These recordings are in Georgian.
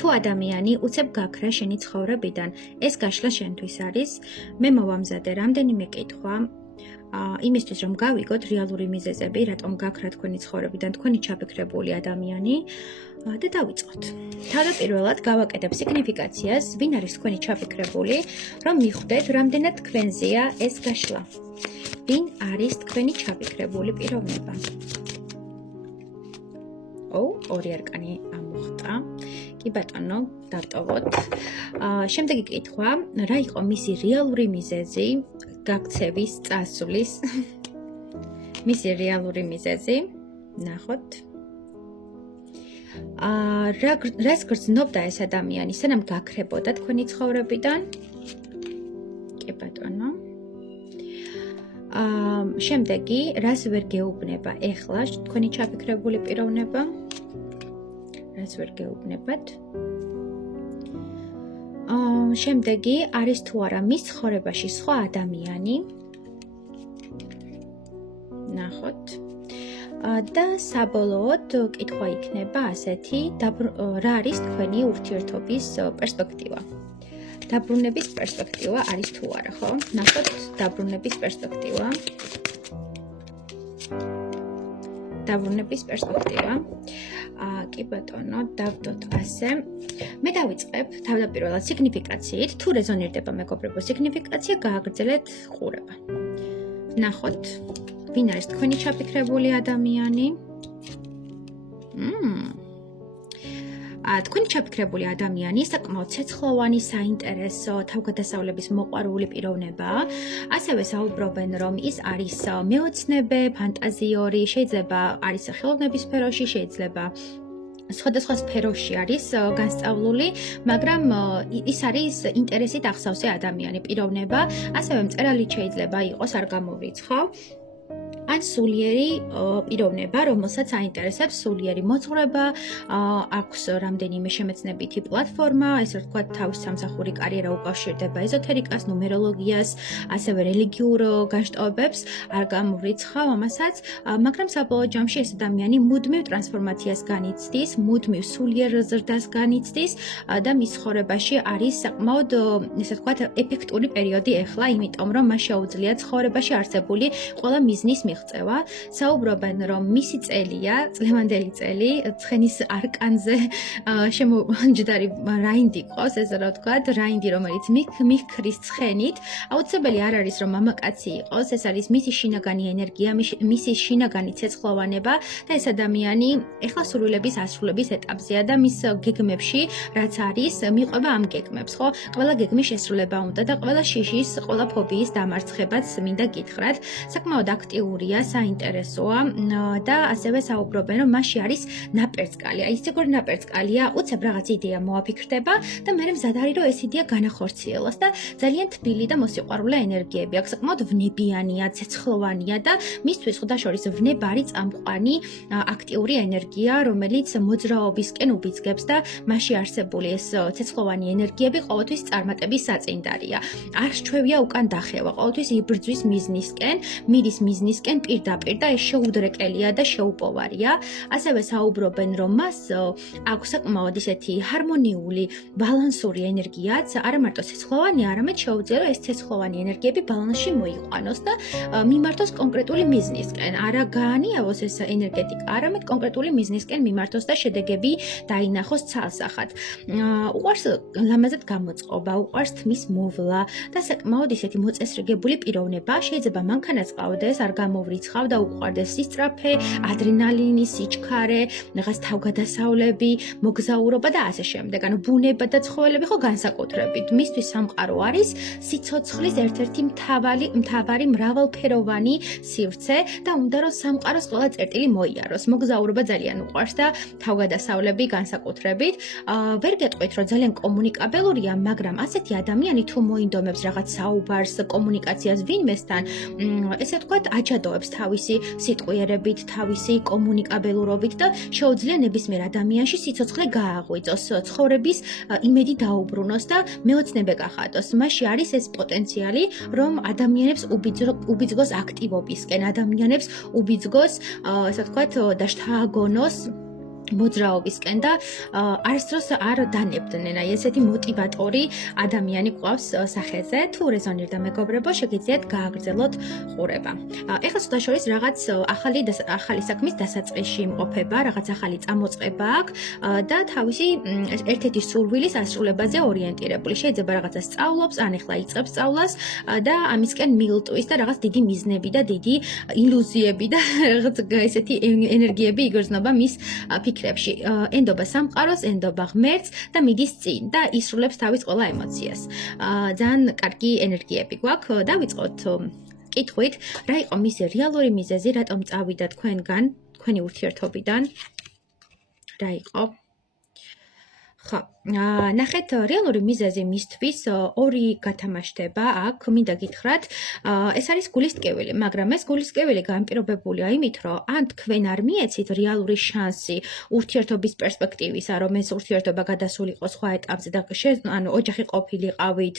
თუ ადამიანი უცებ გაქრა შენი ცხოვრებიდან, ეს გაშლა შენთვის არის. მე მოვამზადე რამდენიმე კითხვა იმისთვის რომ გავიგოთ რეალური მიზეზები, რატომ გაქრა თქვენი ცხოვრებიდან თქვენი ჩაფიქრებული ადამიანი და დავიწყოთ. თავდაპირველად გავაკეთებ სიგნიფიკაციას, ვინ არის თქვენი ჩაფიქრებული, რომ მიხვდეთ, რამდენად თქვენზეა ეს გაშლა. ვინ არის თქვენი ჩაფიქრებული პიროვნება? ორი არკანი ამოხტა. კი ბატონო, დავტოვოთ. შემდეგი კითხვა, რა იყო მისი რეალური მიზეზი გაქცევის წასვლის? მისი რეალური მიზეზი, ნახოთ. რას გრძნობდა ეს ადამიანი, სანამ გაქრებოდა თქვენი ცხოვრებიდან? კი ბატონო. შემდეგი, რას ვერ გეუბნება ეხლა თქვენი ჩაფიქრებული პიროვნება? რას ვერ გეუბნებათ? შემდეგი, არის თუ არა მის ცხოვრებაში სხვა ადამიანი? ნახოთ. და საბოლოოდ კითხვა იქნება ასეთი, რა არის თქვენი ურთიერთობის პერსპექტივა? დაბრუნების პერსპექტივა არის თუ არა, ხო? ნახოთ, დაბრუნების პერსპექტივა. დაბრუნების პერსპექტივა. კი ბატონო, დავდოთ ასე. მე დავიწყებ თავდაპირველად სიგნიფიკაციით, თუ რეზონირდება მეგობრებო სიგნიფიკაცია, გააგრძელეთ ყურება. ნახოთ, ვინ არის თქვენი ჩაფიქრებული ადამიანი? თქვენი ჩაფიქრებული ადამიანი საკმაოდ ცეცხლოვანი, საინტერესო, თავგადასავლების მოყვარული პიროვნებაა. ასევე საუბრობენ, რომ ის არის მეოცნებე, ფანტაზიორი, შეიძლება არის ხელოვნების სფეროში, შეიძლება სხვადასხვა სფეროში არის განსწავლული, მაგრამ ის არის ინტერესით ახსავსე ადამიანი, პიროვნება, ასევე მწერალით შეიძლება იყოს, არ გამოვრიცხავ. ან სულიერი პიროვნება, რომელსაც აინტერესებს სულიერი მოძღვრება, აქვს რამდენიმე შემეცნებითი პლატფორმა, ესე ვთქვათ, თავის სამსახური კარიერა უკავშირდება ეზოთერიკას, ნუმეროლოგიას, ასევე რელიგიურ განშტოებებს, არ გამოვრიცხავ ამასაც, მაგრამ საბოლოო ჯამში ეს ადამიანი მუდმივ ტრანსფორმაციას განიცდის, მუდმივ სულიერ ზრდას განიცდის და მის ცხოვრებაში არის საკმაოდ, ესე ვთქვათ, ეფექტური პერიოდი ახლა, იმიტომ რომ მას შეუძლია ცხოვრებაში არსებული ყველა მიზნის მიღწევა. საუბრობენ, რომ მისი წელია, წლევანდელი წელი, ცხენის არკანზე შემოჯდარი რაინდი ყავს, ესე რა ვთქვათ, რაინდი, რომელიც მიჰქრის ცხენით. აუცილებელი არ არის, რომ მამაკაცი იყოს, ეს არის მისი შინაგანი ენერგია, მისი შინაგანი ცეცხლოვანება და ეს ადამიანი ეხლა სურვილების ასრულების ეტაპზეა და მის გეგმებში, რაც არის, მიყვება ამ გეგმებს, ხო? ყველა გეგმის შესრულება უნდა და ყველა შიშის, ყველა ფობიის დამარცხებაც მინდა გითხრათ. საკმაოდ აქტიურია, საინტერესოა და ასევე საუბრობენ, რომ მასში არის ნაპერწკალი. აი, როგორი ნაპერწკალია, უცებ რაღაც იდეა მოაფიქრდება და მე მზად არის, რომ ეს იდეა განახორციელოს და ძალიან თბილი და მოსიყვარულე ენერგიები აქვს. საკმაოდ ვნებიანია, ცეცხლოვანია და მისთვის ხდაშორის ვნება არის წამყვანი აქტიური ენერგია, რომელიც მოძრაობისკენ უბიძგებს და მასში არსებული ეს ცეცხლოვანი ენერგიები ყოველთვის წარმატების საწინდარია. არ რჩევია უკან დახევა, ყოველთვის იბრძვის მიზნისკენ, მიდის მიზნისკენ პირდაპირ და ეს შეუდრეკელია და შეუპოვარია. ასევე საუბრობენ, რომ მას აქვს საკმაოდ ისეთი ჰარმონიული, ბალანსური ენერგიაც, არა მარტო ცეცხლოვანი, არამედ შეუძლია, რომ ეს ცეცხლოვანი ენერგიები ბალანსში მოიყვანოს და მიმართოს კონკრეტული მიზნისკენ. არა გაანიავოს ეს ენერგეტიკა, არამედ კონკრეტული მიზნისკენ მიმართოს და შედეგები დაინახოს ცალსახად. უყვარს ლამაზად გამოწყობა, უყვარს თმის მოვლა და საკმაოდ ისეთი მოწესრიგებული პიროვნება. შეიძლება მანქანაც ყავდეს, არ გამოვრიცხავ და უყვარდეს სისწრაფე, ადრენალინი, სიჩქარე, რაღაც თავგადასავლები, მოგზაურობა და ასე შემდეგ. ანუ ბუნება და ცხოველები ხო განსაკუთრებით. მისთვის სამყარო არის სიცოცხლის ერთ-ერთი მთავარი მრავალფეროვანი სივრცე და უნდა რომ სამყაროს ყველა წერტილი მოიაროს. მოგზაურობა ძალიან უყვარს და თავგადასავლები განსაკუთრებით. ვერ გეტყვით, რომ ძალიან კომუნიკაბელურია, მაგრამ ასეთი ადამიანი თუ მოინდომებს რაღაც საუბარს, კომუნიკაციას ვინმესთან, ესე ვთქვათ, აჯადოებს თავისი სიტყვიერებით, თავისი კომუნიკაბელურობით და შეუძლია ნებისმიერ ადამიანში სიცოცხლე გააღვიძოს, ცხოვრების იმედი დაუბრუნოს და მეოცნებე გახადოს. მასში არის ეს პოტენციალი, რომ ადამიანებს უბიძგოს აქტივობისკენ, ადამიანებს უბიძგოს, ესე ვთქვათ, და შთააგონოს მოძრაობისკენ და არასდროს არ დანებდნენ. აი ესეთი მოტივატორი ადამიანი გვყავს სახეზე. თუ რეზონირდა მეგობრებო, შეგიძლიათ გააგრძელოთ ყურება. ეხლა ცოტა შორის რაღაც ახალი საქმის დასაწყისში იმყოფება, რაღაც ახალი წამოწყება აქვს და თავისი ერთ-ერთი სურვილის ასრულებაზე ორიენტირებული. შეიძლება რაღაცა სწავლობს, ან ეხლა იწყებს სწავლას და ამისკენ მილტვის და რაღაც დიდი მიზნები და დიდი ილუზიები და რაღაც ესეთი ენერგიები იგრძნობა მის ფიქრებში. ენდობა სამყაროს, ენდობა ღმერთს და მიდის წინ და ისრულებს თავის ყველა ემოციას. ძალიან კარგი ენერგიები გვაქვს. დავიწყოთ კითხვით, რა იყო მისი რეალური მიზეზი, რატომ წავიდა თქვენგან, თქვენი ურთიერთობიდან? რა იყო? ხო, ნახეთ, რეალური მიზეზი მისთვის ორი გათამაშდება აქ, მინდა გითხრათ, ეს არის გულისტკივილი, მაგრამ ეს გულისტკივილი განპირობებულია იმით, რომ ან თქვენ არ მიეცით რეალური შანსი ურთიერთობის პერსპექტივისა, რომ ეს ურთიერთობა გადასულიყო სხვა ეტაპზე და ანუ ოჯახი ყოფილიყავით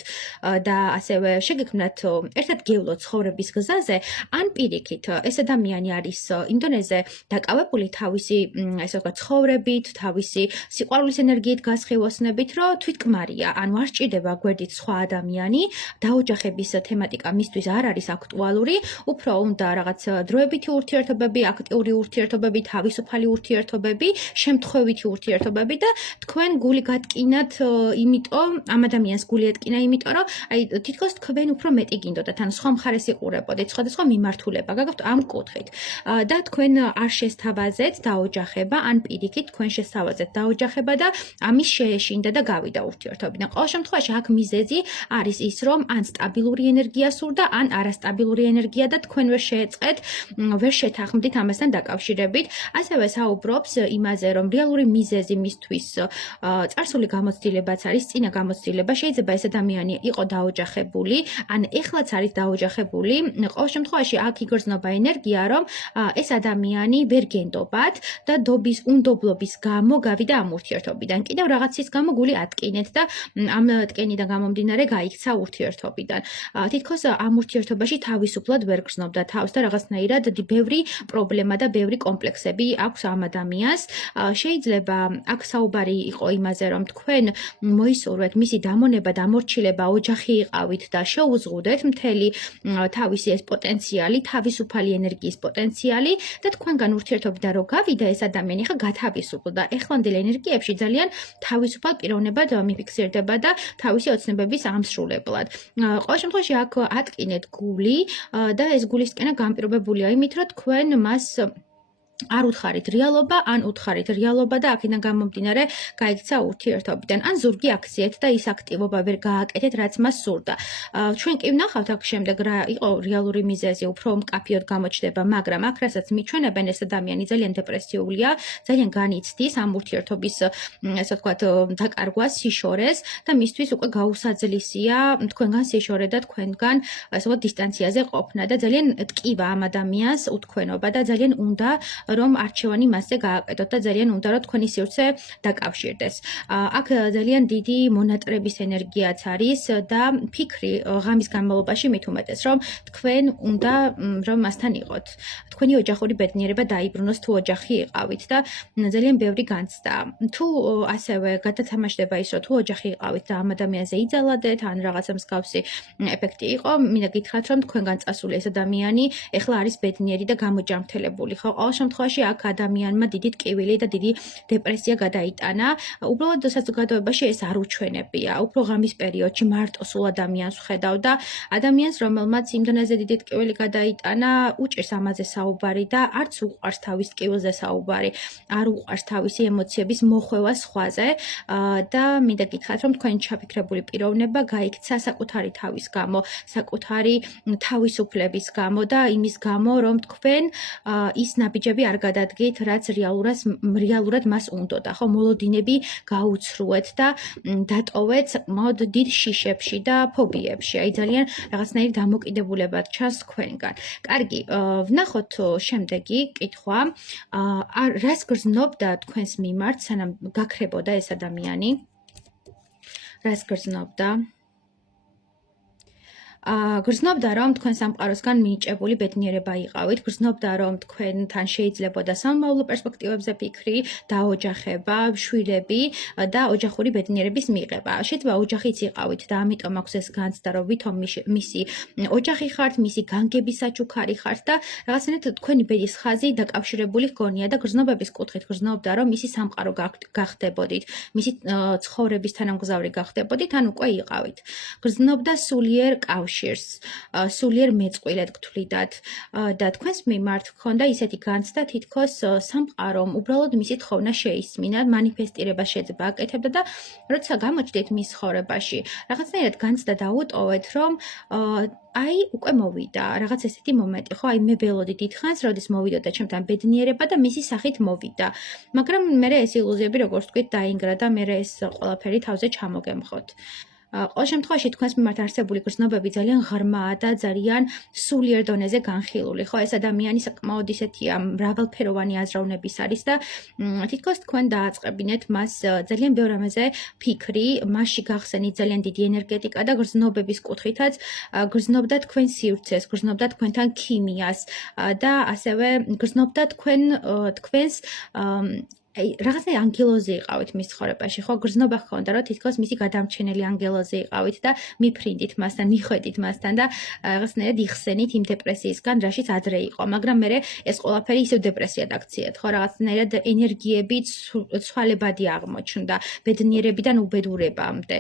და ასევე შეგექმნათ ერთად გევლოთ ცხოვრების გზაზე, ან პირიქით, ეს ადამიანი არის იმ დონეზე დაკავებული თავისი, ესე ვთქვათ, ცხოვრებით, თავისი სიყვარულის ენერგიით გასხივოსნებით, რომ თვითკმარია, ანუ არ სჭირდება გვერდით სხვა ადამიანი, დაოჯახების თემატიკა მისთვის არ არის აქტუალური, უფრო უნდა რაღაც დროებითი ურთიერთობები, აქტიური ურთიერთობები, თავისუფალი ურთიერთობები, შემთხვევითი ურთიერთობები და თქვენ გული გატკინათ, იმიტომ ამ ადამიანს გული ეტკინა, იმიტომ რომ აი თითქოს თქვენ უფრო მეტი გინდოდათ, ანუ სხვა მხარეს იყურებოდეთ, სხვადასხვა მიმართულება გაქვთ ამ კუთხით და თქვენ არ შესთავაზეთ დაოჯახება, ან პირიქით თქვენ შესთავაზეთ დაოჯახება და ამის შეეშინდა და გავიდა ურთიერთობიდან. ყოველ შემთხვევაში აქ მიზეზი არის ის, რომ ან სტაბილური ენერგია სურდა, ან არასტაბილური ენერგია და თქვენ ვერ შეეწყეთ, ვერ შეთანხმდით ამასთან დაკავშირებით. ასევე საუბრობს იმაზე, რომ რეალური მიზეზი მისთვის წარსული გამოცდილებაც არის, წინა გამოცდილება. შეიძლება ეს ადამიანი იყო დაოჯახებული, ან ეხლაც არის დაოჯახებული. ყოველ შემთხვევაში აქ იგრძნობა ენერგია, რომ ეს ადამიანი ვერ გენდობათ და დობის უნდობლობის გამო გავიდა ამ ურთიერთობიდან. კიდევ რაღაცის გამო გული ატკინეთ და ამ ტკენიდან გამომდინარე გაიქცა ურთიერთობიდან. თითქოს ამ ურთიერთობაში თავისუფლად ვერ გრძნობდა თავს და რაღაცნაირად ბევრი პრობლემა და ბევრი კომპლექსები აქვს ამ ადამიანს. შეიძლება აქ საუბარი იყო იმაზე, რომ თქვენ მოისურვეთ მისი დამონება, დამორჩილება, ოჯახი იყავით და შეუზღუდეთ მთელი თავისი ეს პოტენციალი, თავისუფალი ენერგიის პოტენციალი და თქვენგან ურთიერთობიდან რო გავიდა ეს ადამიანი, ხა გათავისუფლდა. ეხლანდელ ენერგიებში ძალიან თავისუფალ პიროვნებად მიფიქსირდება და თავისი ოცნებების ამსრულებლად. ყოველ შემთხვევაში აქ ატკინეთ გული და ეს გულისკენა განპირობებულია იმით, რომ თქვენ მას არ უთხარით რეალობა, ან უთხარით რეალობა და აქედან გამომდინარე გაიქცა ურთიერთობიდან, ან ზურგი აქციეთ და ის აქტივობა ვერ გააკეთეთ, რაც მას სურდა. ჩვენ კი ვნახავთ აქ შემდეგ რა იყო რეალური მიზეზი, უფრო მკაფიოდ გამოჩნდება, მაგრამ აქ რასაც მიჩვენებენ, ეს ადამიანი ძალიან დეპრესიულია, ძალიან განიცდის ამ ურთიერთობის, ასე ვთქვათ, დაკარგვას, სიშორეს და მისთვის უკვე გაუსაძლისია თქვენგან სიშორე და თქვენგან, ასე ვთქვათ, დისტანციაზე ყოფნა და ძალიან ტკივა ამ ადამიანს უთქვენობა და ძალიან უნდა რომ არჩევანი მასზე გააკეთოთ და ძალიან უნდა რომ თქვენი სივრცე დაკავშირდეს. აქ ძალიან დიდი მონატრების ენერგიაც არის და ფიქრი ღამის განმავლობაში მით უმეტეს რომ თქვენ უნდა რომ მასთან იყოთ. თქვენი ოჯახური ბედნიერება დაიბრუნოს თუ ოჯახი იყავით და ძალიან ბევრი განცდა. თუ ასევე გადათამაშდება ის რომ თუ ოჯახი იყავით და ამ ადამიანზე იძალადეთ ან რაღაცა მსგავსი ეფექტი იყო, მინდა გითხრათ რომ თქვენგან წასული ეს ადამიანი ეხლა არის ბედნიერი და გამოჯანმრთელებული. ხო, ყოველ შემთხვევაში აქ ადამიანმა დიდი ტკივილი და დიდი დეპრესია გადაიტანა. უბრალოდ საზოგადოებაში ეს არ უჩვენებია. უფრო ღამის პერიოდში მარტო სულ ადამიანს ვხედავ და ადამიანს, რომელმაც იმ დონეზე დიდი ტკივილი გადაიტანა, უჭირს ამაზე საუბარი და არც უყვარს თავის ტკივილზე საუბარი. არ უყვარს თავისი ემოციების მოხვევა სხვაზე და მინდა გითხრათ, რომ თქვენი ჩაფიქრებული პიროვნება გაიქცა საკუთარი თავის გამო, საკუთარი თავისუფლების გამო და იმის გამო, რომ თქვენ ის ნაბიჯები არ გადადგით, რაც რეალურად მას უნდოდა. ხო, მოლოდინები გაუცრუეთ და დატოვეთ საკმაოდ დიდ შიშებში და ფობიებში. აი ძალიან რაღაცნაირი დამოკიდებულებად ჩანს თქვენგან. კარგი, ვნახოთ შემდეგი კითხვა. რას გრძნობდა თქვენს მიმართ, სანამ გაქრებოდა ეს ადამიანი? რას გრძნობდა? გრძნობდა რომ თქვენ სამყაროსგან მინიჭებული ბედნიერება იყავით, გრძნობდა რომ თქვენთან შეიძლებოდა სამომავლო პერსპექტივებზე ფიქრი, დაოჯახება, შვილები და ოჯახური ბედნიერების მიღება. შეიძლება ოჯახიც იყავით და ამიტომ აქვს ეს განცდა, რომ ვითომ მისი ოჯახი ხართ, მისი განგების საჩუქარი ხართ და რაღაცნაირად თქვენი ბედის ხაზი დაკავშირებული ჰგონია და გრძნობების კუთხით გრძნობდა რომ მისი სამყარო გახდებოდით, მისი ცხოვრების თანამგზავრი გახდებოდით, ან უკვე იყავით. გრძნობდა სულიერ კავშირს, სულიერ მეწყვილედ გთვლიდათ და თქვენს მიმართ ჰქონდა ისეთი განცდა, თითქოს სამყარომ უბრალოდ მისი თხოვნა შეისმინა, მანიფესტირება შეიძლება აკეთებდა და როცა გამოჩდით მის ცხოვრებაში, რაღაცნაირად განცდა დაუტოვეთ, რომ აი უკვე მოვიდა რაღაც ესეთი მომენტი, ხო, აი მე ველოდი დიდხანს, როდის მოვიდოდა ჩემთან ბედნიერება და მისი სახით მოვიდა. მაგრამ მე ეს ილუზიები, როგორც ვთქვით, დაინგრა და მე ეს ყველაფერი თავზე ჩამოგემხოთ. ყოველ შემთხვევაში თქვენს მიმართ არსებული გრძნობები ძალიან ღრმაა და ძალიან სულიერ დონეზე განხილული, ხო, ეს ადამიანი საკმაოდ ისეთია მრავალფეროვანი აზროვნების არის და თითქოს თქვენ დააწყებინეთ მას ძალიან ბევრ რამეზე ფიქრი, მასში გახსენით ძალიან დიდი ენერგეტიკა და გრძნობების კუთხითაც გრძნობდა თქვენ სივრცეს, გრძნობდა თქვენთან ქიმიას და ასევე გრძნობდა თქვენს აი რაღაცა ანგელოზი იყავით მის ცხოვრებაში, ხო, გრძნობა ჰქონდა, რომ თითქოს მისი გადამრჩენელი ანგელოზი იყავით და მიფრინდით მასთან, მიხვედით მასთან და რაღაცნაირად იხსენით იმ დეპრესიისგან, რაშიც ადრე იყო, მაგრამ მე ეს ყველაფერი ისევ დეპრესიად აქციეთ, ხო, რაღაცნაირად ენერგიები ცვალებადი აღმოჩნდა, ბედნიერებიდან უბედურებამდე.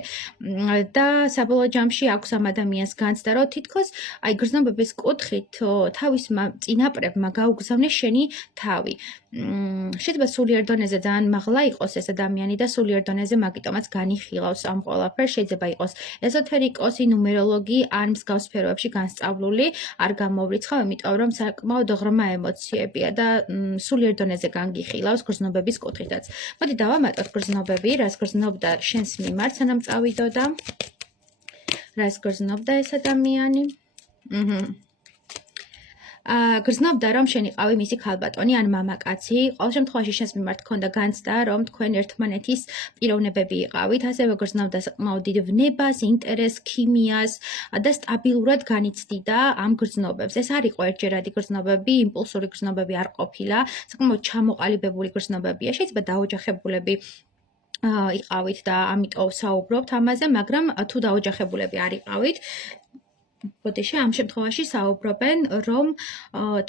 და საბოლოო ჯამში აქვს ამ ადამიანს განცდა, რომ თითქოს აი გრძნობების კუთხით თავის წინაპრებმა გაუგზავნეს შენი თავი. შეიძლება სულიერ დონეზე ძალიან მაღლა იყოს ეს ადამიანი და სულიერ დონეზე მაგიტომაც განიხილავს ამ ყველაფერს, შეიძლება იყოს ეზოთერიკოსი, ნუმეროლოგი ან მსგავს სფეროებში განსწავლული, არ გამოვრიცხავ, იმიტომ რომ საკმაოდ ღრმა ემოციებია და სულიერ დონეზე განგიხილავს გრძნობების კუთხითაც. მოდი დავამატოთ გრძნობები, რას გრძნობდა შენს მიმართ, სანამ წავიდოდა. რას გრძნობდა ეს ადამიანი? გრძნობდა რომ შენ იყავი მისი ქალბატონი ან მამაკაცი, ყოველ შემთხვევაში შენს მიმართ ჰქონდა განცდა რომ თქვენ ერთმანეთის პიროვნებები იყავით, ასევე გრძნობდა საკმაოდ დიდ ვნებას, ინტერესს, ქიმიას და სტაბილურად განიცდიდა ამ გრძნობებს. ეს არ იყო ერთჯერადი გრძნობები, იმპულსური გრძნობები არ ყოფილა, საკმაოდ ჩამოყალიბებული გრძნობებია, შეიძლება დაოჯახებულები იყავით და ამიტომ საუბრობთ ამაზე, მაგრამ თუ დაოჯახებულები არ იყავით, ბოდიში ამ შემთხვევაში საუბრობენ, რომ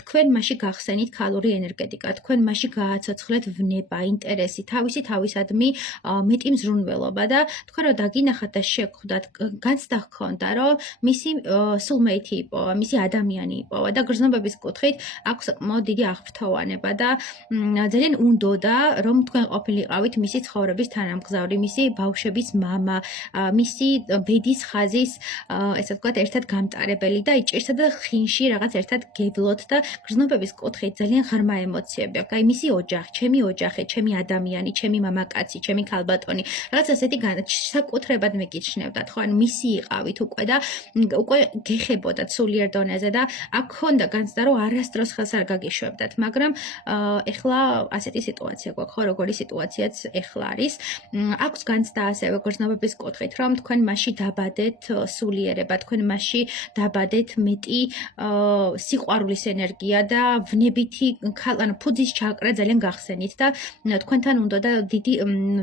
თქვენ მასში გახსენით ქალური ენერგეტიკა, თქვენ მასში გააცოცხლეთ ვნება, ინტერესი, თავისადმი მეტი მზრუნველობა და თქვენ რო დაგინახათ და შეგხვდათ, განცდა ჰქონდა, რომ მისი soulmate იპოვა, მისი ადამიანი იპოვა და გრძნობების კუთხით აქვს საკმაოდ დიდი აღფრთოვანება და ძალიან უნდოდა, რომ თქვენ ყოფილიყავით მისი ცხოვრების თანამგზავრი, მისი ბავშვების მამა, მისი ბედის ხაზის, ესე ვთქვათ, ერთად გამტარებელი და იჭირსა და ხინში რაღაც ერთად გევლოთ და გრძნობების კუთხით ძალიან ღრმა ემოციები აქვს. აი მისი ოჯახი, ჩემი ოჯახი, ჩემი ადამიანი, ჩემი მამაკაცი, ჩემი ქალბატონი, რაღაც ასეთი საკუთრებად მეკითხნევდათ, ხო? ანუ მისი იყავით უკვე და უკვე გეხებოდათ სულიერ დონეზე და აქ ჰქონდა განცდა, რომ არასდროს ხელს არ გაგიშვებდათ, მაგრამ ეხლა ასეთი სიტუაცია გვაქვს, ხო, როგორი სიტუაციაც ეხლა არის. აქვს განცდა ასევე გრძნობების კუთხით, რომ თქვენ მასში დაბადეთ სულიერება, თქვენ მასში დაბადეთ მეტი სიყვარულის ენერგია და ვნებითი ანუ ფუძის ჩაკრა ძალიან გახსენით და თქვენთან უნდა და დიდი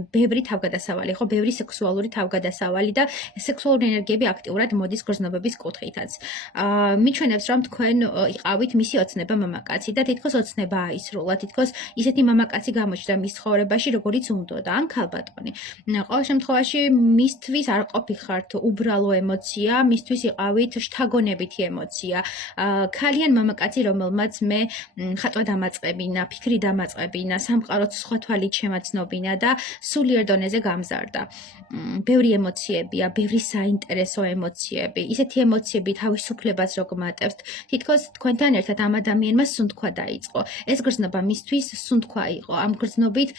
ბევრი თავგადასავალი, ხო, ბევრი სექსუალური თავგადასავალი და სექსუალური ენერგიები აქტიურად მოდის გრძნობების კუთხითაც. მიჩვენებს, რომ თქვენ იყავით მისი ოცნება მამაკაცი და თითქოს ოცნება აისრულა, თითქოს ისეთი მამაკაცი გამოჩნდა მის ცხოვრებაში, როგორიც უნდოდა, ან ქალბატონი. ყოველ შემთხვევაში მისთვის არ ყოფილიყართ უბრალო ემოცია, მისთვის იყავით შთაგონებითი ემოცია. ქალიან მამაკაცი, რომელმაც მე ხატვა დამაწყებინა, ფიქრი დამაწყებინა, სამყაროც სხვა თვალით შემაცნობინა და სულიერ დონეზე გამზარდა. ბევრი ემოციებია, ბევრი საინტერესო ემოციები. ისეთი ემოციები თავისუფლებას რო გმატებთ, თითქოს თქვენთან ერთად ამ ადამიანმა სუნთქვა დაიწყო. ეს გრძნობა მისთვის სუნთქვა იყო. ამ გრძნობით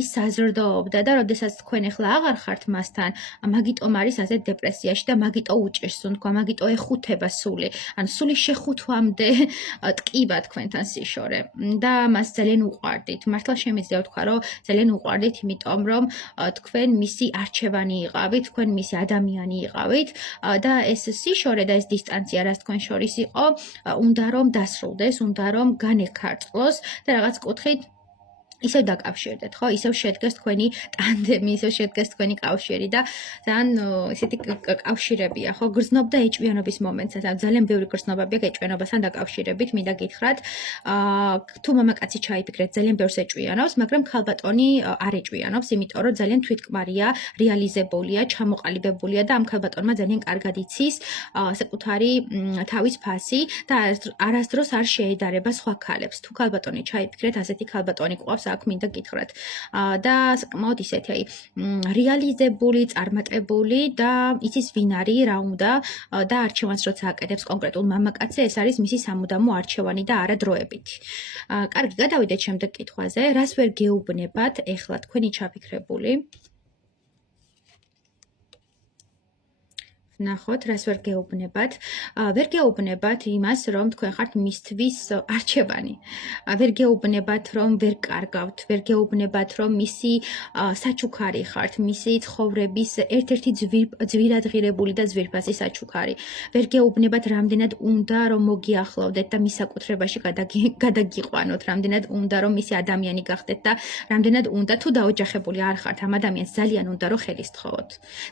ის საზრდოობდა და როდესაც თქვენ ახლა აღარ ხართ მასთან, მაგიტომ არის ასე დეპრესიაში და მაგიტო უჭირს სუნთქვა, მაგიტო შეხუთება სული, ანუ სული შეხუთვამდე ტკივა თქვენთან სიშორე და მას ძალიან უყვარდით. მართლა შემიძლია ვთქვა, რომ ძალიან უყვარდით, იმიტომ რომ თქვენ მისი არჩევანი იყავით, თქვენ მისი ადამიანი იყავით და ეს სიშორე და ეს დისტანცია, რაც თქვენ შორის იყო, უნდა რომ დასრულდეს, უნდა რომ განეკარწყლოს და რაღაც კუთხით ისევ დაკავშირდეთ, ხო? ისევ შედგეს თქვენი ტანდემი, ისევ შედგეს თქვენი კავშირი და ძალიან ესეთი კავშირებია, ხო? გრძნობდა ეჭვიანობის მომენტსაც, ძალიან ბევრი გრძნობებია ეჭვიანობასთან დაკავშირებით, მინდა გითხრათ. თუ მამაკაცი ჩაიფიქრეთ, ძალიან ბევრს ეჭვიანობს, მაგრამ ქალბატონი არ ეჭვიანობს, იმიტომ რომ ძალიან თვითკმარია, რეალიზებულია, ჩამოყალიბებულია და ამ ქალბატონმა ძალიან კარგად იცის საკუთარი თავის ფასი და არასდროს არ შეედარება სხვა ქალებს. თუ ქალბატონი ჩაიფიქრეთ, ასეთი ქალბატონი ყავს აქ მინდა გითხრათ და საკმაოდ ისეთი რეალიზებული, წარმატებული და იცის ვინ არის, რა უნდა და არჩევანს როცა აკეთებს კონკრეტულ მამაკაცზე, ეს არის მისი სამუდამო არჩევანი და არა დროებითი. კარგი, გადავიდეთ შემდეგ კითხვაზე, რას ვერ გეუბნებათ ეხლა თქვენი ჩაფიქრებული? ნახოთ, რას ვერ გეუბნებათ. ვერ გეუბნებათ იმას, რომ თქვენ ხართ მისთვის არჩევანი. ვერ გეუბნებათ, რომ ვერ კარგავთ, ვერ გეუბნებათ, რომ მისი საჩუქარი ხართ, მისი ცხოვრების ერთ-ერთი ძვირადღირებული და ძვირფასი საჩუქარი. ვერ გეუბნებათ, რამდენად უნდა რომ მოგიახლოვდეთ და მის საკუთრებაში გადაგიყვანოთ, რამდენად უნდა რომ მისი ადამიანი გახდეთ და რამდენად უნდა თუ დაოჯახებული არ ხართ ამ ადამიანს, ძალიან უნდა რომ ხელი სთხოვოთ.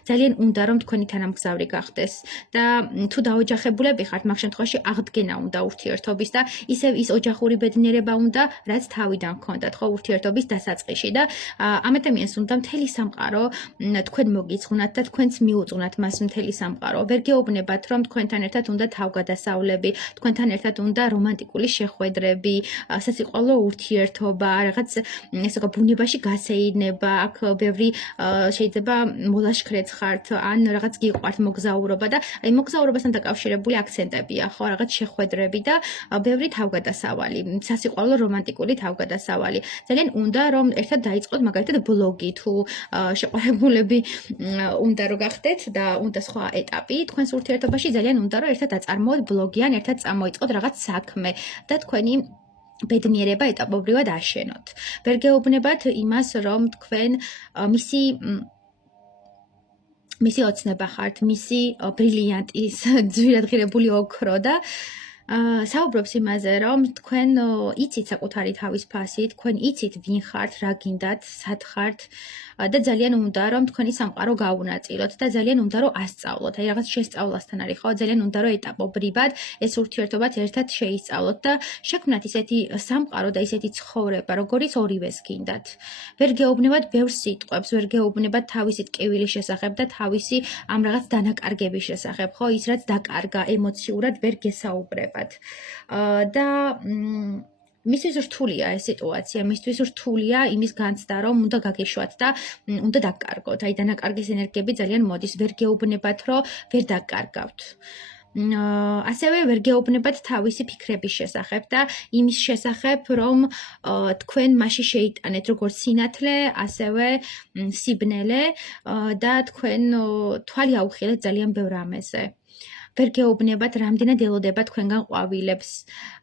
ძალიან უნდა რომ თქვენი თანამგზავრი გახდეს და თუ დაოჯახებულები ხართ, მაგ შემთხვევაში აღდგენა უნდა ურთიერთობის და ისევ ის ოჯახური ბედნიერება უნდა, რაც თავიდან გქონდათ, ხო, ურთიერთობის დასაწყისში და ამ ადამიანს უნდა მთელი სამყარო თქვენ მოგიძღვნათ და თქვენც მიუძღვნათ მას მთელი სამყარო. ვერ გეუბნებათ, რომ თქვენთან ერთად უნდა თავგადასავლები, თქვენთან ერთად უნდა რომანტიკული შეხვედრები, სასიყვარულო ურთიერთობა, რაღაც ესე ვთქვათ, ბუნებაში გასეირნება, აქ ბევრი შეიძლება მოლაშქრეც ხართ, ან რაღაც გიყვართ მოგზაურობა და აი მოგზაურობასთან დაკავშირებული აქცენტებია, ხო, რაღაც შეხვედრები და ბევრი თავგადასავალი, სასიყვარულო რომანტიკული თავგადასავალი. ძალიან უნდა რომ ერთად დაიწყოთ მაგალითად ბლოგი, თუ შეყვარებულები უნდა რომ გახდეთ და უნდა სხვა ეტაპი თქვენს ურთიერთობაში, ძალიან უნდა რომ ერთად აწარმოოთ ბლოგი ან ერთად წამოიწყოთ რაღაც საქმე და თქვენი ბედნიერება ეტაპობრივად აშენოთ. ვერ გეუბნებათ იმას, რომ თქვენ მისი ოცნება ხართ, მისი ბრილიანტის ძვირადღირებული ოქრო და საუბრობს იმაზე, რომ თქვენ იცით საკუთარი თავის ფასი, თქვენ იცით ვინ ხართ, რა გინდათ, სად ხართ და ძალიან უნდა რომ თქვენი სამყარო გაუნაწილოთ და ძალიან უნდა რომ ასწავლოთ. აი რაღაც შესწავლასთან არის, ხო? ძალიან უნდა რომ ეტაპობრივად ეს ურთიერთობაც ერთად შეისწავლოთ და შექმნათ ისეთი სამყარო და ისეთი ცხოვრება, როგორიც ორივეს გინდათ. ვერ გეუბნებათ ბევრ სიტყვებს, ვერ გეუბნებათ თავისი ტკივილის შესახებ და თავისი ამ რაღაც დანაკარგების შესახებ, ხო? ის რაც დაკარგა ემოციურად ვერ გესაუბრებათ. და მისთვის რთულია ეს სიტუაცია, მისთვის რთულია იმის განცდა, რომ უნდა გაგეშვათ და უნდა დაკარგოთ. აი დანაკარგის ენერგიები ძალიან მოდის, ვერ გეუბნებათ, რომ ვერ დაკარგავთ. ასევე ვერ გეუბნებათ თავისი ფიქრების შესახებ და იმის შესახებ, რომ თქვენ მასში შეიტანეთ როგორც სინათლე, ასევე სიბნელე და თქვენ თვალი აუხილეთ ძალიან ბევრ რამეზე. ვერ გეუბნებათ, რამდენად ელოდება თქვენგან ყვავილებს,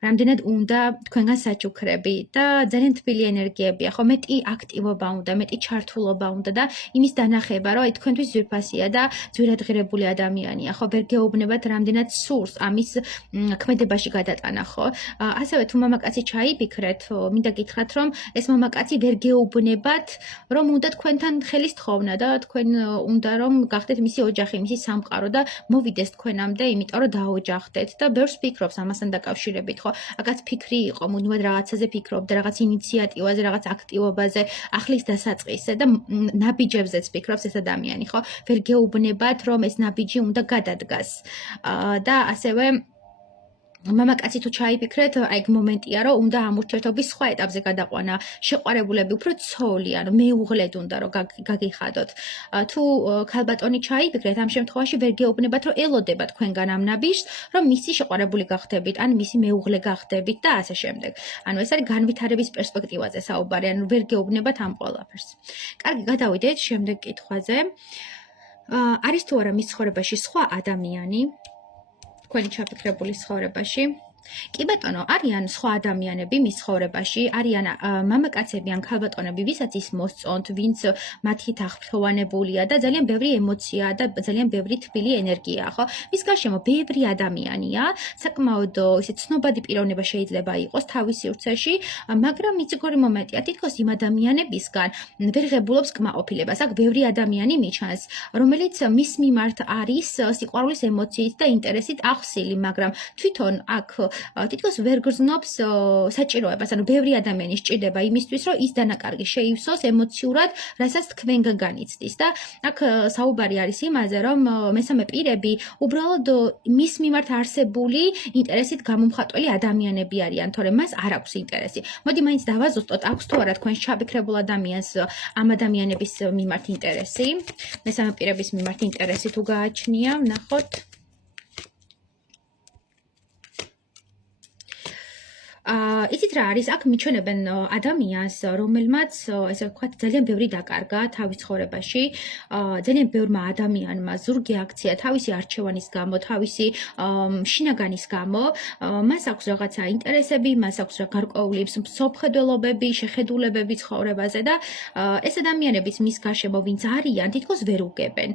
რამდენად უნდა თქვენგან საჩუქრები და ძალიან თბილი ენერგიებია, ხო, მეტი აქტივობა უნდა, მეტი ჩართულობა უნდა და იმის დანახება, რომ აი თქვენთვის ძვირფასია და ძვირადღირებული ადამიანია, ხო, ვერ გეუბნებათ, რამდენად სურს ამის ქმედებაში გადატანა, ხო. ასევე თუ მამაკაცი ჩაიფიქრეთ, მინდა გითხრათ, რომ ეს მამაკაცი ვერ გეუბნებათ, რომ უნდა თქვენთან ხელის თხოვნა და თქვენ უნდა რომ გახდეთ მისი ოჯახი, მისი სამყარო და მოვიდეს თქვენამდე და იმიტომ რომ დაოჯახდეთ და ბევრს ფიქრობს ამასთან დაკავშირებით, ხო? აკაც ფიქრი იყო, მუდმივად რაღაცაზე ფიქრობდა, რაღაც ინიციატივაზე, რაღაც აქტივობაზე, ახლის დასაწყისზე და ნაბიჯებზეც ფიქრობს ეს ადამიანი, ხო? ვერ გეუბნებათ, რომ ეს ნაბიჯი უნდა გადადგას. და ასევე მამაკაცი თუ ჩაიფიქრეთ, აი მომენტია, რომ უნდა ამ ურთიერთობის სხვა ეტაპზე გადაყვანა, შეყვარებულები უფრო ცოლი, ანუ მეუღლედ უნდა რომ გაგიხადოთ. თუ ქალბატონი ჩაიფიქრეთ, ამ შემთხვევაში ვერ გეუბნებათ, რომ ელოდება თქვენგან ამ ნაბიჯს, რომ მისი შეყვარებული გახდებით, ან მისი მეუღლე გახდებით და ასე შემდეგ. ანუ ეს არის განვითარების პერსპექტივაზე საუბარი, ანუ ვერ გეუბნებათ ამ ყველაფერს. კარგი, გადავიდეთ შემდეგ კითხვაზე. არის თუ არა მის ცხოვრებაში სხვა ადამიანი, თქვენი ჩაფიქრებული ცხოვრებაში? კი ბატონო, არიან სხვა ადამიანები მის ცხოვრებაში, არიან მამაკაცები ან ქალბატონები, ვისაც ის მოსწონთ, ვინც მათი აღფრთოვანებულია და ძალიან ბევრი ემოციაა და ძალიან ბევრი თბილი ენერგიაა, ხო? მის გარშემო ბევრი ადამიანია, საკმაოდ ისე ცნობადი პიროვნება შეიძლება იყოს თავის სივრცეში, მაგრამ მიწიგორი მომენტია, თითქოს იმ ადამიანებისგან ვერ ღებულობს კმაყოფილებას. აქ ბევრი ადამიანი მიჩანს, რომელიც მის მიმართ არის სიყვარულის ემოციით და ინტერესით ახსილი, მაგრამ თვითონ აქ თითქოს ვერ გრძნობს საჭიროებას, ანუ ბევრი ადამიანი სჭირდება იმისთვის, რომ ის დანაკარგი შეივსოს ემოციურად, რასაც თქვენგან განიცდის და აქ საუბარი არის იმაზე, რომ მესამე პირები უბრალოდ მის მიმართ არსებული ინტერესით გამომხატველი ადამიანები არიან, თორემ მას არ აქვს ინტერესი. მოდი მაინც დავაზუსტოთ, აქვს თუ არა თქვენს ჩაბიქრებულ ადამიანს ამ ადამიანების მიმართ ინტერესი, მესამე პირების მიმართ ინტერესი თუ გააჩნია, ვნახოთ. იცით რა არის, აქ მიჩვენებენ ადამიანს, რომელმაც ესე ვთქვათ, ძალიან ბევრი დაკარგა თავის ცხოვრებაში, ძალიან ბევრმა ადამიანმა ზურგი აქცია თავისი არჩევანის გამო, თავისი შინაგანის გამო, მას აქვს რაღაცა ინტერესები, მას აქვს რა გარკვეული მსოფლმხედველობები, შეხედულებები ცხოვრებაზე და ეს ადამიანებიც მის გარშემო ვინც არიან, თითქოს ვერ უგებენ.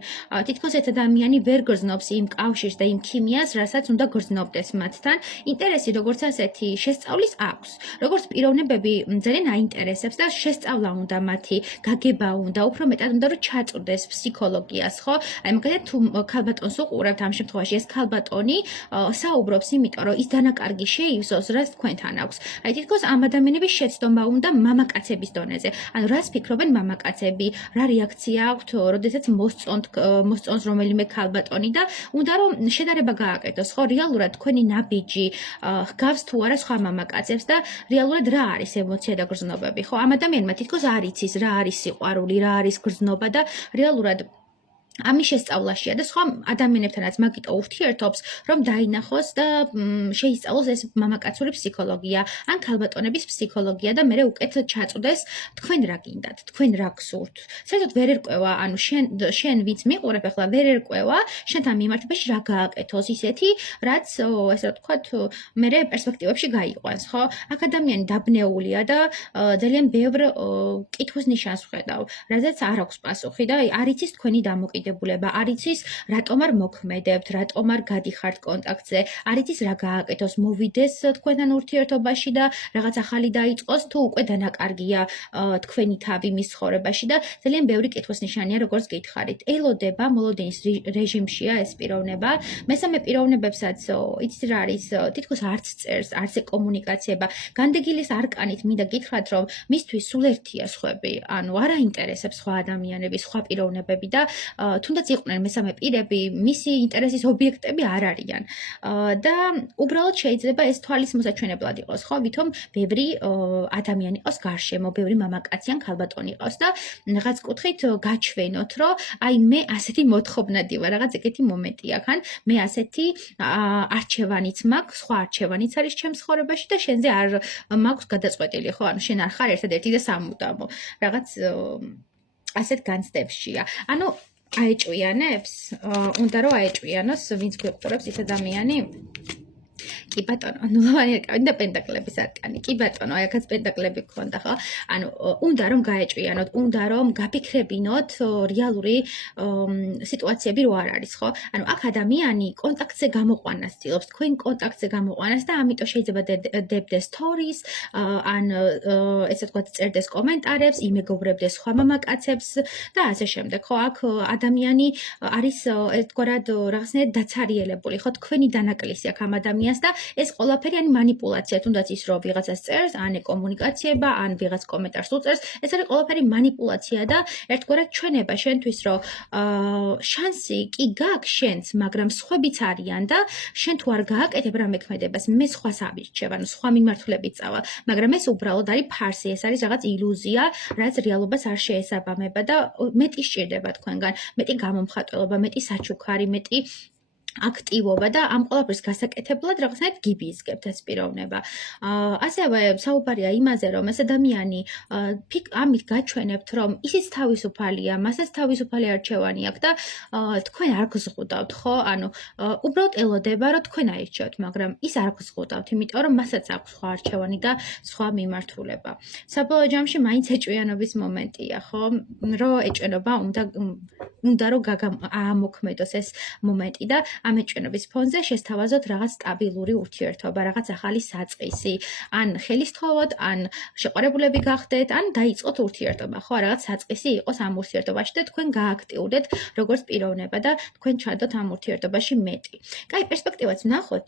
თითქოს ეს ადამიანი ვერ გრძნობს იმ კავშირს და იმ ქიმიას, რასაც უნდა გრძნობდეს მათთან. ინტერესი როგორც ასეთი შესწავლის აქვს. როგორც პიროვნებები ძალიან აინტერესებს და შესწავლა უნდა მათი, გაგება უნდა, უფრო მეტად უნდა რომ ჩაწვდეს ფსიქოლოგიას, ხო? აი მაგალითად თუ ქალბატონს უყურებთ ამ შემთხვევაში ეს ქალბატონი საუბრობს იმიტომ რომ ის დანაკარგი შეივსოს, რაც თქვენთან აქვს. აი თითქოს ამ ადამიანების შეცდომა უნდა მამაკაცების დონეზე. ანუ რას ფიქრობენ მამაკაცები, რა რეაქცია აქვთ, როდესაც მოსწონს რომელიმე ქალბატონი და უნდა რომ შედარება გააკეთოს, ხო? რეალურად თქვენი ნაბიჯი ჰგავს თუ არა სხვა მამაკაცებს და რეალურად რა არის ემოცია და გრძნობები, ხო? ამ ადამიანმა თითქოს არ იცის რა არის სიყვარული, რა არის გრძნობა და რეალურად ამის შესწავლაშია და სხვა ადამიანებთანაც მაგიტო ურთიერთობს, რომ დაინახოს და შეისწავლოს ეს მამაკაცური ფსიქოლოგია, ან ქალბატონების ფსიქოლოგია და მერე უკეთ ჩაწვდეს თქვენ რა გინდათ, თქვენ რა გსურთ. საერთოდ ვერ ერკვევა, ანუ შენ ვინც მიყურებ ახლა ვერ ერკვევა, შენთან მიმართებაში რა გააკეთოს ისეთი, რაც ესე ვთქვათ, მერე პერსპექტივებში გაიყვანს, ხო? აქ ადამიანი დაბნეულია და ძალიან ბევრ კითხვის ნიშანს ვხედავ, რაზეც არ აქვს პასუხი და არ იცის თქვენი დამოკიდებულება, არ იცის რატომ არ მოქმედებთ, რატომ არ გადიხართ კონტაქტზე, არ იცის რა გააკეთოს, მოვიდეს თქვენთან ურთიერთობაში და რაღაც ახალი დაიწყოს, თუ უკვე დანაკარგია თქვენი თავი მის ცხოვრებაში და ძალიან ბევრი კითხვის ნიშანია, როგორც გითხარით. ელოდება მოლოდინის რეჟიმშია ეს პიროვნება. მესამე პიროვნებებსაც იცით რა არის, თითქოს არც წერს, არც კომუნიკაციება. განდეგილის არკანით მინდა გითხრათ, რომ მისთვის სულ ერთია სხვები, ანუ არ აინტერესებს სხვა ადამიანები, სხვა პიროვნებები და თუნდაც იყვნენ მესამე პირები, მისი ინტერესის ობიექტები არ არიან. და უბრალოდ შეიძლება ეს თვალის მოსაჩვენებლად იყოს, ხო? ვითომ ბევრი ადამიანი ყავს გარშემო, ბევრი მამაკაცი ან ქალბატონი ყავს და რაღაც კუთხით გაჩვენოთ, რომ აი მე ასეთი მოთხოვნადი ვარ, რაღაც ეგეთი მომენტი აქვს, ან მე ასეთი არჩევანიც მაქვს, სხვა არჩევანიც არის ჩემს ცხოვრებაში და შენზე არ მაქვს გადაწყვეტილი, ხო? ანუ შენ არ ხარ ერთადერთი და სამუდამო. რაღაც ასეთ განცდებშია. ანუ აეჭვიანებს? უნდა რომ აეჭვიანოს, ვინც გვიყურებს ის ადამიანი? კი ბატონო, ნულოვანი არკანი და პენტაკლების არკანი. კი ბატონო, აი აქაც პენტაკლები გქონდა, ხო? ანუ უნდა რომ გაეჭვიანოთ, უნდა რომ გაფიქრებინოთ რეალური სიტუაციები რო არ არის, ხო? ანუ აქ ადამიანი კონტაქტზე გამოყვანას ცდილობს, თქვენ კონტაქტზე გამოყვანას და ამიტომ შეიძლება დებდეს stories, ან ესე ვთქვათ, წერდეს კომენტარებს, იმეგობრებდეს სხვა მამაკაცებს და ასე შემდეგ, ხო? აქ ადამიანი არის ერთგვარად რაღაცნაირად დაცარიელებული, ხო? თქვენი დანაკლისი აქ ამ ადამიანს და ეს ყველაფერი ან манипуляция, თუნდაც ის რომ ვიღაცას წერს, ან კომუნიკაციება, ან ვიღაც კომენტარს უწერს, ეს არის ყველაფერი манипуляция და ერთგვარად ჩვენება შენთვის, რომ შანსი კი გაქვს შენს, მაგრამ სხვებიც არიან და შენ თუ არ გააკეთებ რა მექმედებას, მე სხვას ავირჩევ, ანუ სხვა მიმართულებით წავალ, მაგრამ ეს უბრალოდ არის ფარსი, ეს არის რაღაც ილუზია, რაც რეალობას არ შეესაბამება და მეტი სჭირდება თქვენგან, მეტი გამომხატველობა, მეტი საჩუქარი, მეტი აქტივობა და ამ ყველაფრის გასაკეთებლად რაღაცნაირად გიბიზგებთ ეს პიროვნება. ასევე საუბარია იმაზე, რომ ეს ადამიანი ამით გაჩვენებთ, რომ ისიც თავისუფალია, მასაც თავისუფალი არჩევანი აქვს და თქვენ არ გზღუდავთ, ხო? ანუ უბრალოდ ელოდება, რომ თქვენ აირჩევთ, მაგრამ ის არ გზღუდავთ, იმიტომ რომ მასაც აქვს სხვა არჩევანი და სხვა მიმართულება. საბოლოო ჯამში მაინც ეჭვიანობის მომენტია, ხო? რომ ეჭვიანობა უნდა რომ აამოქმედოს ეს მომენტი და ამ ეჭვიანობის ფონზე შესთავაზოთ რაღაც სტაბილური ურთიერთობა, რაღაც ახალი საწყისი, ან ხელისთხოვოთ, ან შეყვარებულები გახდეთ, ან დაიწყოთ ურთიერთობა, ხო, რაღაც საწყისი იყოს ამ ურთიერთობაში და თქვენ გააქტიურდეთ როგორც პიროვნება და თქვენ ჩადოთ ამ ურთიერთობაში მეტი. კაი, პერსპექტივაც ვნახოთ,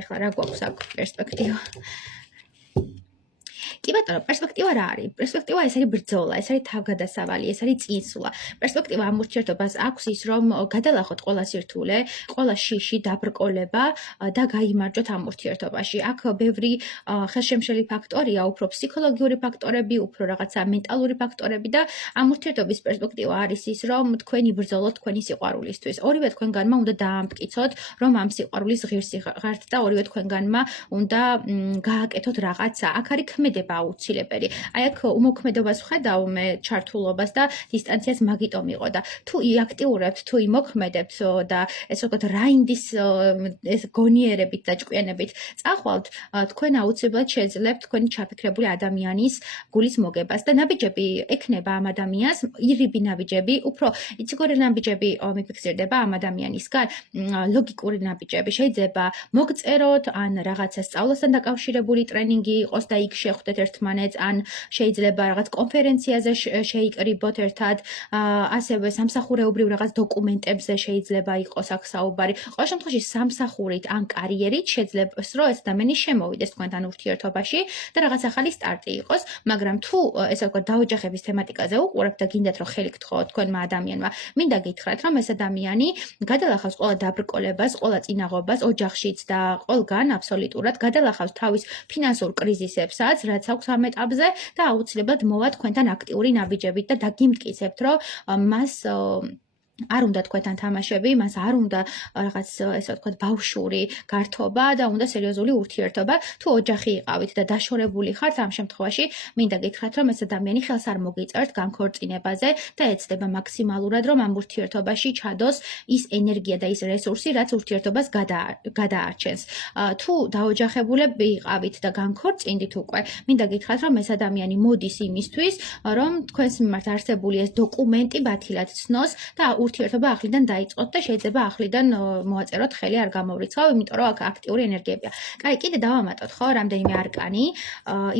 ეხლა რა გვაქვს აქ პერსპექტივა. კი ბატონო, პერსპექტივა რა არის? პერსპექტივა ეს არის ბრძოლა, ეს არის თავგადასავალი, ეს არის წინსვლა. პერსპექტივა ამ ურთიერთობას აქვს ის, რომ გადალახოთ ყველა სირთულე, ყველა შიში, დაბრკოლება და გაიმარჯვოთ ამ ურთიერთობაში. აქ ბევრი ხელშემშელი ფაქტორია, უფრო ფსიქოლოგიური ფაქტორები, უფრო რაღაცა მენტალური ფაქტორები და ამ ურთიერთობის პერსპექტივა არის ის, რომ თქვენ იბრძოლოთ თქვენი სიყვარულისთვის. ორივე თქვენგანმა უნდა დაამტკიცოთ, რომ ამ სიყვარულის ღირსი ხართ და ორივე თქვენგანმა უნდა გააკეთოთ რაღაცა. აქ არის ქმედება აუცილებელი. აი აქ უმოქმედობას ვხედავ მე ჩართულობას და დისტანციას მაგიტომ იყო და თუ იაქტიურებთ, თუ იმოქმედებთ და ესე ვთქვათ რაინდის ეს გონიერებით და ჭკვიანებით წახვალთ, თქვენ აუცილებლად შეძლებთ თქვენი ჩაფიქრებული ადამიანის გულის მოგებას და ნაბიჯები ექნება ამ ადამიანს, ირიბი ნაბიჯები, უფრო იციგორი ნაბიჯები მიფიქსირდება ამ ადამიანისგან, ლოგიკური ნაბიჯები. შეიძლება მოგწეროთ ან რაღაცა სწავლასთან დაკავშირებული ტრენინგი იყოს და იქ შეხვდეთ ერთმანეთს, ან შეიძლება რაღაც კონფერენციაზე შეიკრიბოთ ერთად, ასევე სამსახურეობრივ რაღაც დოკუმენტებზე შეიძლება იყოს აქ საუბარი. ყოველ შემთხვევაში სამსახურით ან კარიერით შეძლებს, რომ ეს ადამიანი შემოვიდეს თქვენთან ურთიერთობაში და რაღაც ახალი სტარტი იყოს, მაგრამ თუ ესე ვთქვათ დაოჯახების თემატიკაზე უყურებთ და გინდათ რომ ხელი გთხოვოთ თქვენმა ადამიანმა, მინდა გითხრათ, რომ ეს ადამიანი გადალახავს ყველა დაბრკოლებას, ყველა წინაღობას ოჯახშიც და ყველგან აბსოლუტურად გადალახავს თავის ფინანსურ კრიზისებსაც, რაც აქვს ამ ეტაპზე და აუცილებლად მოვა თქვენთან აქტიური ნაბიჯებით და დაგიმტკიცებთ, რომ მას არ უნდა თქვენთან თამაშები, მას არ უნდა რაღაც ესე ვთქვათ ბავშვური გართობა და უნდა სერიოზული ურთიერთობა. თუ ოჯახი იყავით და დაშორებული ხართ, ამ შემთხვევაში მინდა გითხრათ, რომ ეს ადამიანი ხელს არ მოგიწერთ განქორწინებაზე და ეცდება მაქსიმალურად, რომ ამ ურთიერთობაში ჩადოს ის ენერგია და ის რესურსი, რაც ურთიერთობას გადაარჩენს. თუ დაოჯახებულები იყავით და განქორწინდით უკვე, მინდა გითხრათ, რომ ეს ადამიანი მოდის იმისთვის, რომ თქვენს მიმართ არსებული ეს დოკუმენტი ბათილად ცნოს და ურთიერთობა ახლიდან დაიწყოთ და შეიძლება ახლიდან მოაწეროთ ხელი არ გამოვრიცხავ, იმიტომ რომ აქ აქტიური ენერგიებია. კაი, კიდე დავამატოთ, ხო, რამდენიმე არკანი,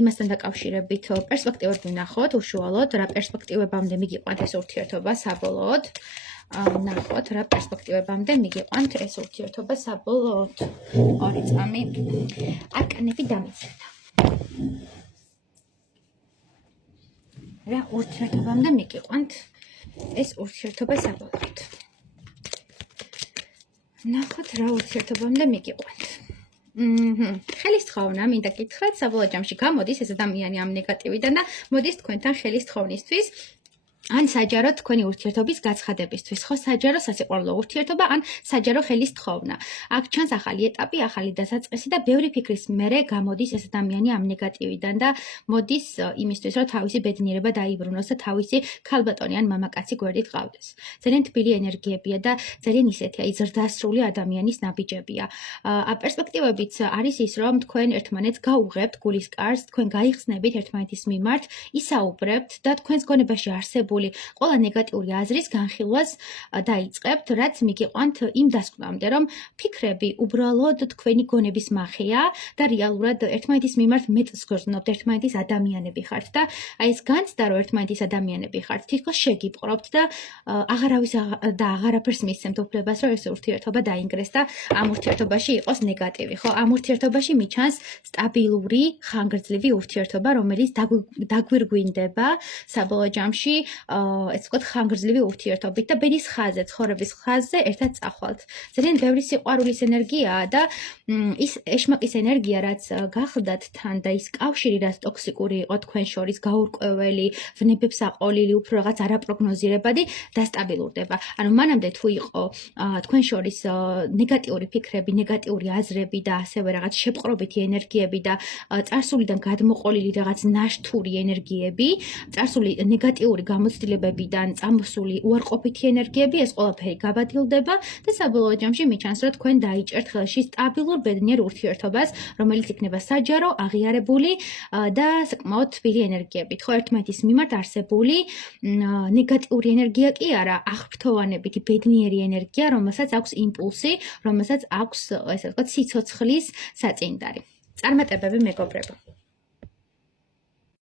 იმასთან დაკავშირებით პერსპექტივები ვნახოთ უშუალოდ, რა პერსპექტივებამდე მიგიყვანთ ეს ურთიერთობა საბოლოოდ. ნახოთ, რა პერსპექტივებამდე მიგიყვანთ ეს ურთიერთობა საბოლოოდ. 2 წამი არკანები დამიცერდა. რა ურთიერთობამდე მიგიყვანთ ეს ურთიერთობა საბოლოოდ. ნახოთ რა ურთიერთობამდე მიგიყვანთ. ხელისთხოვნა, მინდა გითხრათ, საბოლოო ჯამში გამოდის ეს ადამიანი ამ ნეგატივიდან და მოდის თქვენთან ხელისთხოვნისთვის. ან საჯარო თქვენი ურთიერთობის გაცხადებისთვის, ხო, საჯარო სასიყვარულო ურთიერთობა, ან საჯარო ხელისთხოვნა. აქ ჩანს ახალი ეტაპი, ახალი დასაწყისი და ბევრი ფიქრის მერე გამოდის ეს ადამიანი ამ ნეგატივიდან და მოდის იმისთვის, რომ თავისი ბედნიერება დაიბრუნოს და თავისი ქალბატონი ან მამაკაცი გვერდით ყავდეს. ძალიან თბილი ენერგიებია და ძალიან ისეთია, იზრდასრული ადამიანის ნაბიჯებია. პერსპექტივებიც არის ის, რომ თქვენ ერთმანეთს გაუღებთ გულის კარს, თქვენ გაიხსნებით ერთმანეთის მიმართ, ისაუბრებთ და თქვენს გონებაში არსებულ ყველა ნეგატიური აზრის განხილვას დაიწყებთ, რაც მიგიყვანთ იმ დასკვნამდე, რომ ფიქრები უბრალოდ თქვენი გონების მახეა და რეალურად ერთმანეთის მიმართ მეტს გრძნობთ, ერთმანეთის ადამიანები ხართ და აი ეს განცდა, რომ ერთმანეთის ადამიანები ხართ, თითქოს შეგიპყრობთ და აღარავის და აღარაფერს მისცემთ უფლებას, რომ ეს ურთიერთობა დაინგრეს და ამ ურთიერთობაში იყოს ნეგატივი, ხო? ამ ურთიერთობაში მიჩანს სტაბილური, ხანგრძლივი ურთიერთობა, რომელიც დაგვირგვინდება საბოლოო ჯამში ეს ვთქვათ, ხანგრძლივი ურთიერთობით და ბედის ხაზზე, ცხოვრების ხაზზე ერთად წახვალთ. ძალიან ბევრი სიყვარულის ენერგიაა და ის ეშმაკის ენერგია, რაც გახლდათ თან და ის კავშირი, რაც ტოქსიკური იყო თქვენ შორის, გაურკვეველი, ვნებებს აყოლილი, უფრო რაღაც არაპროგნოზირებადი დასტაბილურდება. ანუ მანამდე თუ იყო თქვენ შორის ნეგატიური ფიქრები, ნეგატიური აზრები და ასევე რაღაც შეპყრობითი ენერგიები და წარსულიდან გადმოყოლილი რაღაც ნაშთური ენერგიები, წარსული ნეგატიური გამოცდილებებიდან წამოსული უარყოფითი ენერგიები, ეს ყველაფერი გაბადილდება და საბოლოო ჯამში მიჩანს, რომ თქვენ დაიჭერთ ხელში სტაბილურ ბედნიერ ურთიერთობას, რომელიც იქნება საჯარო, აღიარებული და საკმაოდ თბილი ენერგიებით. ხო, ერთმანეთის მიმართ არსებული ნეგატიური ენერგია კი არა, აღფრთოვანებითი ბედნიერი ენერგია, რომელსაც აქვს იმპულსი, რომელსაც აქვს, ესე ვთქვათ, სიცოცხლის საწინდარი. წარმატებები მეგობრებო.